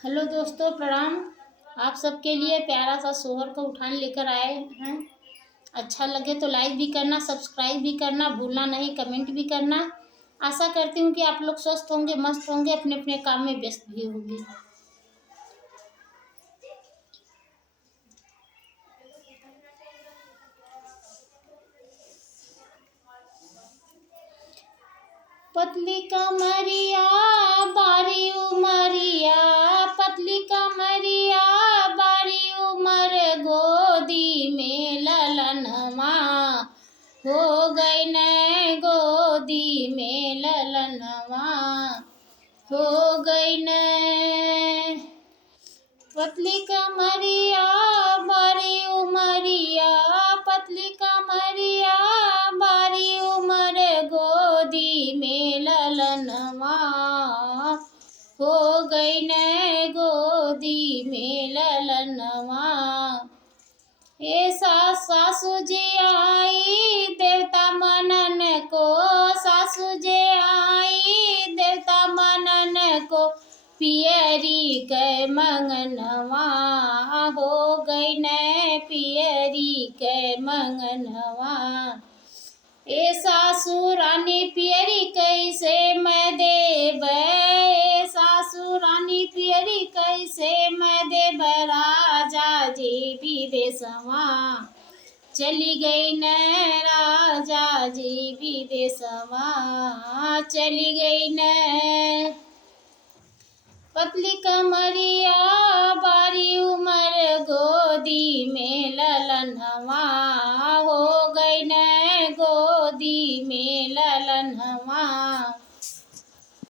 हेलो दोस्तों, प्रणाम। आप सबके लिए प्यारा सा सोहर का उठान लेकर आए हैं। अच्छा लगे तो लाइक भी करना, सब्सक्राइब भी करना भूलना नहीं, कमेंट भी करना। आशा करती हूँ कि आप लोग स्वस्थ होंगे, मस्त होंगे, अपने अपने काम में व्यस्त भी होंगे। पतली कमरिया बारी उमरिया, पतली कमरिया बारी उमर, गोदी में ललनवा हो गई न, गोदी में ललनवा हो गई न। पतली कमरिया बारी उमरिया, पतली कमरिया बारी उमर, गोदी में ललनवा हो गई न, गोदी में ललनवा। ए सासू जी आई देवता मनन को, सासू जी आई देवता मनन को, पियरी के मंगनवा हो गई न, पियरी के मंगनवा। ए सासू रानी पियरी कैसे मैं देव, ए सासू रानी पियरी कैसे मैं देव, राजा जी विदेशवा चली गई न, राजा जी विदेशवा चली गई न। पतली कमरिया बारी उमर, गोदी में ललनवा